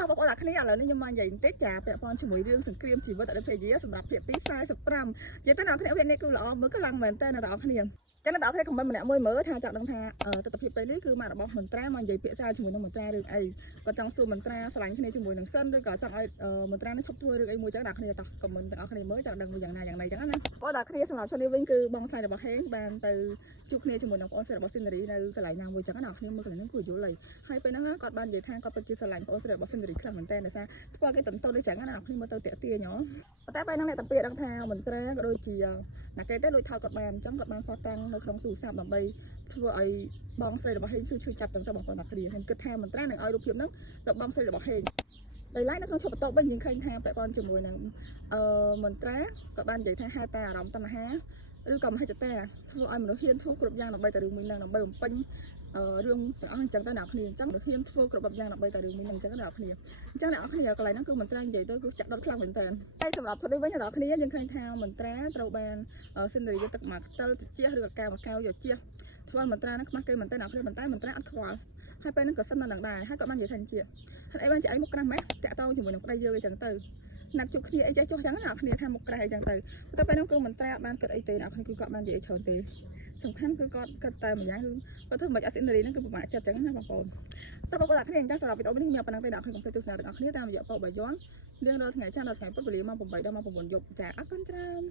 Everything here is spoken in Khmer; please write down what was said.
តោះបងប្អូនអ្នកគ្នាឥឡូវនេះខ្ញុំមកនិយាយបន្តិចចាពាក់ព័ន្ធជាមួយរឿងសង្គ្រាមជីវិតអរិយភេយាសម្រាប់ភាគទី45និយាយទៅអ្នកគ្នាវានេះគឺល្អមើលខ្លាំងមែនតើអ្នកគ្នាចឹងអ្នកគ្នាខមមិនម្នាក់មួយមើលថាចង់ដឹងថាទស្សនវិជ្ជាពេលនេះគឺមករបស់មន្ត្រាមកនិយាយពាក្យចោលជាមួយនឹងមន្ត្រារឿងអីគាត់ចង់សួរមន្ត្រាឆ្លាញ់គ្នាជាមួយនឹងសិនឬក៏ចង់ឲ្យមន្ត្រានឹងឈប់ធ្វើរឿងអីមួយចឹងអ្នកគ្នាតោះខមមិនទាំងអស់គ្នាមើលចង់ដឹងមួយយ៉ាងណាយ៉ាងណីចឹងណាបងអ្នកគ្នាសម្រាប់ឈុតនេះវិញគឺបងស្រីរបស់ហេងបានទៅជួបគ្នាជាមួយនឹងបងប្អូនស្រីរបស់ស៊ីនរីនៅកន្លែងណាមួយចឹងអ្នកគ្នាមើលកន្លែងហ្នឹងគឺយល់ហើយពេលហ្នឹងគាត់បាននិយាយថាគាត់ពិតជាឆ្លាញ់បងប្អូនស្រីរបស់ស៊ីនរីខ្លាំងមែនតើដោយសារធ្វើគេតន្ទោដូចចឹងណាអ្នកគ្នាមើលទៅតាក់ទាញហ៎តែពេលហ្នឹងអ្នកតាពីដឹងថាមន្ត្រាក៏ដូចជាណាគេទៅដូចថតគាត់បានអញ្ចឹងគាត់បានផុសតាំងនៅក្នុងទូរស័ព្ទដើម្បីធ្វើឲ្យបងស្រីរបស់ហេងឈឺចាប់ទាំងទៅបងប្អូនអ្នកគ្នាខ្ញុំគិតថាមន្ត្រានឹងឲ្យរូបភាពហ្នឹងទៅបងស្រីរបស់ហេងដោយឡែកនៅក្នុងឈុតបន្ទាប់វិញយើងឃើញថាពាក់ព័ន្ធជាមួយនឹងមន្ត្រាក៏បាននិយាយថាហេតុតែអារម្មណ៍តណ្ហាឬក៏មហិច្ឆតាធ្វើឲ្យមនុស្សហ៊ានធ្វើគ្រប់យ៉ាងដើម្បីតែរឿងមួយហ្នឹងដើម្បីបំពេញរឿងទាំងអស់អញ្ចឹងទៅអ្នកគ្នាអញ្ចឹងហ៊ានធ្វើគ្រប់យ៉ាងដើម្បីតែរឿងមួយហ្នឹងអញ្ចឹងអ្នកគ្នាអញ្ចឹងអ្នកគ្នាកន្លែងហ្នឹងគឺមន្ត្រានិយាយទៅគឺចាក់ដុតខ្លាំងមែនតើហើយសម្រាប់ឈុតនេះវិញអ្នកគ្នាយើងឃើញថាមន្ត្រាត្រូវបានសិនរីយកទឹកមកខ្ទិលជះឬក៏កាមកៅយកជះធ្វើមន្ត្រាហ្នឹងខ្មាស់គេមែនតើអ្នកគ្នាប៉ុន្តែមន្ត្រាអត់ខ្វល់ហើយពេលហ្នឹងក៏សិននៅនឹងដែរហើយក៏បាននិយាយថាជាហើយអីបានជាអីមុខក្រាស់ម៉េះតាក់តងជាមួយនឹងប្តីយើងអីចឹងទៅណាត់ជួបគ្នាអីចេះចុះចឹងអ្នកគ្នាថាមុខក្រាស់អីចឹងទៅតែពេលហ្នឹងគឺមន្ត្រាបានគិតអីទេអ្នកគ្នាគឺគាត់បាននិយាយច្រើនទេសំខាន់គឺគាត់គិតតែម្យ៉ាងគឺគាត់ធ្វើមិនអាសិនរីហ្នឹងគឺពិបាកចិត្តចឹងណាបងប្អូនតែបងប្អូនអ្នកគ្នាអញ្ចឹងសម្រាប់វីដេអូនេះមានប៉ុណ្ណឹងទេអ្នកគ្នាកុំភ្លេចទស្សនាទាំងអស់គ្នាតាមរយៈប៉ុបបាយ័នរៀងរាល់ថ្ងៃច័ន្ទដល់ថ្ងៃពុធវេលាម៉ោង8ដល់ម៉ោង9យប់ចាអរគុណច្រើន